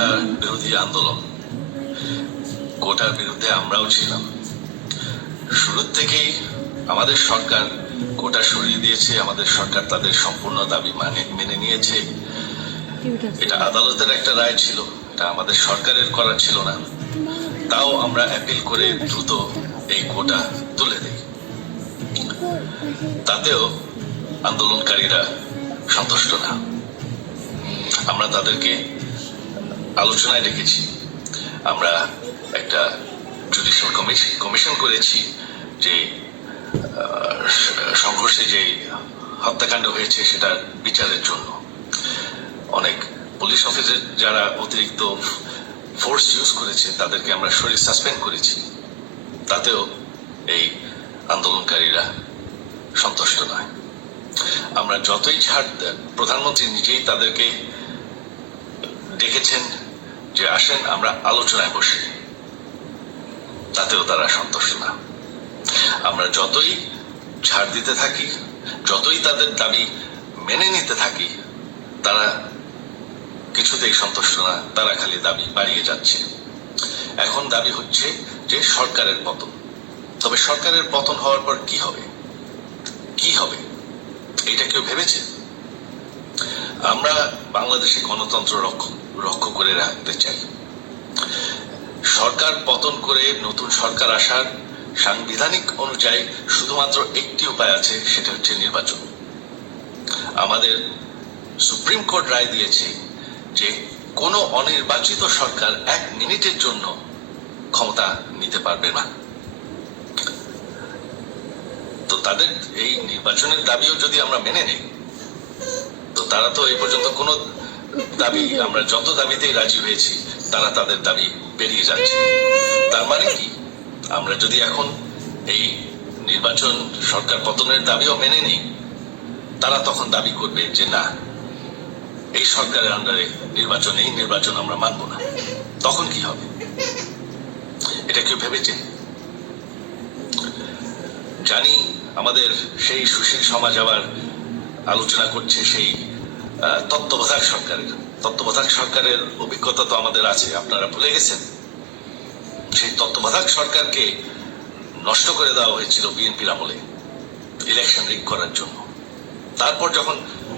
কোটা বিরোধী আন্দোলন, কোটার বিরুদ্ধে আমরাও ছিলাম। শুরু থেকেই আমাদের সরকার কোটা সরিয়ে দিয়েছে, আমাদের সরকার তাদের সম্পূর্ণ দাবি মেনে নিয়েছে। এটা আদালতের একটা রায় ছিল, এটা আমাদের সরকারের করা ছিল না। তাও আমরা অ্যাপিল করে দ্রুত এই কোটা তুলে দিই। তাতেও আন্দোলনকারীরা সন্তুষ্ট না। আমরা তাদেরকে আলোচনায় রেখেছি। আমরা একটা জুডিশিয়াল কমিশন করেছি যে সংঘর্ষে যে হত্যাকাণ্ড হয়েছে সেটার বিচারের জন্য। অনেক পুলিশ অফিসার যারা অতিরিক্ত ফোর্স ইউজ করেছে তাদেরকে আমরা শরীর সাসপেন্ড করেছি। তাতেও এই আন্দোলনকারীরা সন্তুষ্ট নয়। আমরা যতই ছাড়, প্রধানমন্ত্রী নিজেই তাদেরকে ডেকেছেন যে আসেন আমরা আলোচনায় বসি, তাতেও তারা সন্তুষ্ট না। আমরা যতই ছাড় দিতে থাকি, যতই তাদের দাবি মেনে নিতে থাকি, তারা কিছুতেই সন্তুষ্ট না। তারা খালি দাবি বাড়িয়ে যাচ্ছে। এখন দাবি হচ্ছে যে সরকারের পতন। তবে সরকারের পতন হওয়ার পর কি হবে, কি হবে এটা কেউ ভেবেছে? আমরা বাংলাদেশে গণতন্ত্র রক্ষা করে রাখতে চাই। সরকার পতন করে নতুন সরকার আসার সাংবিধানিক অনুযায়ী শুধুমাত্র একটি উপায় আছে, সেটা হচ্ছে নির্বাচন। আমাদের সুপ্রিম কোর্ট রায় দিয়েছে যে কোনো অনির্বাচিত সরকার 1 মিনিটের জন্য ক্ষমতা নিতে পারবে না। তো তাদের এই নির্বাচনের দাবিও যদি আমরা মেনে নেই, তো তারা তো এই পর্যন্ত কোনো দাবি, আমরা যত দাবিতেই রাজি হয়েছি তারা তাদের দাবি পেরিয়ে যাচ্ছে। তার মানে কি, আমরা যদি এখন এই নির্বাচন সরকার পতনের দাবিও মেনে নিই, তারা তখন দাবি করবে যে না, এই সরকারের আন্ডারে এই নির্বাচন আমরা মানব না। তখন কি হবে এটা কেউ ভেবেছে? জানি আমাদের সেই সুশীল সমাজ আবার আলোচনা করছে সেই তত্ত্বাবধায়ক সরকারের অভিজ্ঞতা তো আমাদের আছে, আপনারা ভুলে গেছেন? সেই তত্ত্বাবধায়ক সরকারকে নষ্ট করে দেওয়া হয়েছিল বিএনপির আমলে ইলেকশন রিগ করার জন্য। তারপর যখন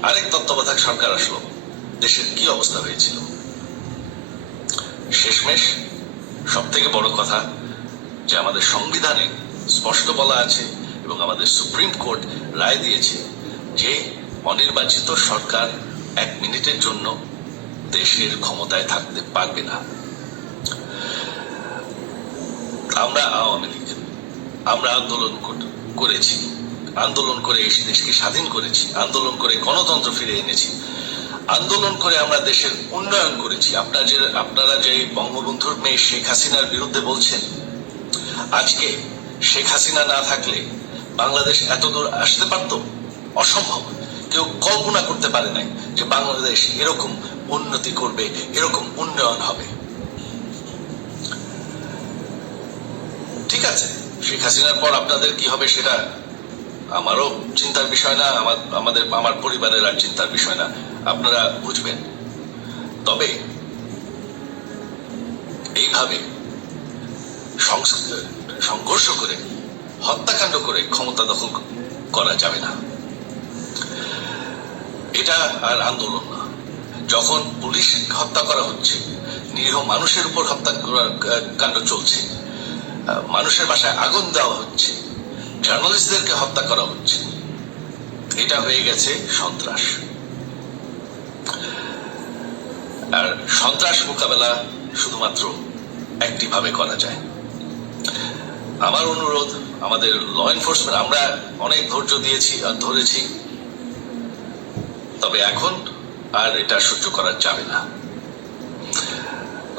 আরেক তত্ত্বাবধায়ক সরকার আসলো, দেশের কি অবস্থা হয়েছিল? শেষমেশ সব থেকে বড় কথা যে আমাদের সংবিধানে স্পষ্ট বলা আছে এবং আমাদের সুপ্রিম কোর্ট রায় দিয়েছে যে অনির্বাচিত সরকার 1 মিনিটের জন্য দেশের ক্ষমতায় থাকতে পারবে না। আমরা আওয়ামী লীগ, আমরা আন্দোলন করেছি, আন্দোলন করে এই দেশকে স্বাধীন করেছি, আন্দোলন করে গণতন্ত্র ফিরে এনেছি, আন্দোলন করে আমরা দেশের উন্নয়ন করেছি। আপনারা যে বঙ্গবন্ধুর মেয়ে শেখ হাসিনার বিরুদ্ধে বলছেন, আজকে শেখ হাসিনা না থাকলে বাংলাদেশ এতদূর আসতে পারত? অসম্ভব। কেউ কল্পনা করতে পারে নাই যে বাংলাদেশ এরকম উন্নতি করবে, এরকম উন্নয়ন হবে। ঠিক আছে, শেখ হাসিনার পর আপনাদের কি হবে সেটা আমারও চিন্তার বিষয় না, আমার পরিবারের আর চিন্তার বিষয় না, আপনারা বুঝবেন। তবে এইভাবে সংঘর্ষ করে, হত্যাকাণ্ড করে ক্ষমতা দখল করা যাবে না। এটা আর আন্দোলন না। যখন পুলিশ হত্যা করা হচ্ছে, নিরীহ মানুষের উপর হত্যাকাণ্ড চলছে, মানুষের বাসায় আগুন দেওয়া হচ্ছে, জার্নালিস্টদেরকে হত্যা করা হচ্ছে, এটা হয়ে গেছে সন্ত্রাস। আর সন্ত্রাস মোকাবেলা শুধুমাত্র একটি ভাবে করা যায়। আমার অনুরোধ, আমাদের ল এনফোর্সমেন্ট, আমরা অনেক ধৈর্য দিয়েছি আর ধরেছি, তবে এখন আর এটা সহ্য করা যাবে না।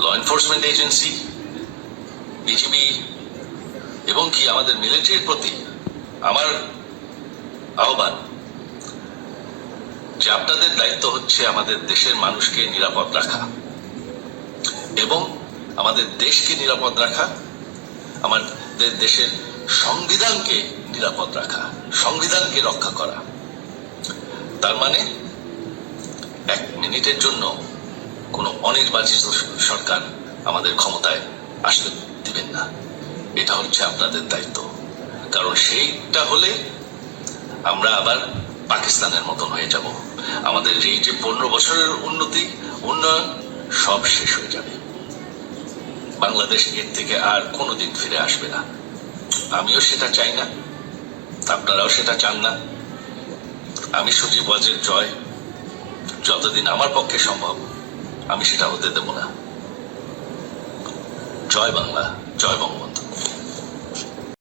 ল এনফোর্সমেন্ট এজেন্সি, বিজিবি এবং কি আমাদের মিলিটারির প্রতি আমার আহ্বান যে আপনাদের দায়িত্ব হচ্ছে আমাদের দেশের মানুষকে নিরাপদ রাখা এবং আমাদের দেশকে নিরাপদ রাখা, আমাদের দেশের সংবিধানকে নিরাপদ রাখা, সংবিধানকে রক্ষা করা। তার মানে 1 মিনিটের জন্য কোনো অনির্বাচিত সরকার আমাদের ক্ষমতায় আসতে দিবেন না। এটা হচ্ছে আপনাদের দায়িত্ব, কারণ সেইটা হলে আমরা আবার পাকিস্তানের মতন হয়ে যাব। আমাদের এই যে 15 বছরের উন্নয়ন সব শেষ হয়ে যাবে। বাংলাদেশ এর থেকে আর কোনোদিন ফিরে আসবে না। আমিও সেটা চাই না, আপনারাও সেটা চান না। আমি সজীব ওয়াজের জয় যতদিন আমার পক্ষে সম্ভব আমি সেটা হতে দেব না। জয় বাংলা, জয় বঙ্গবন্ধু।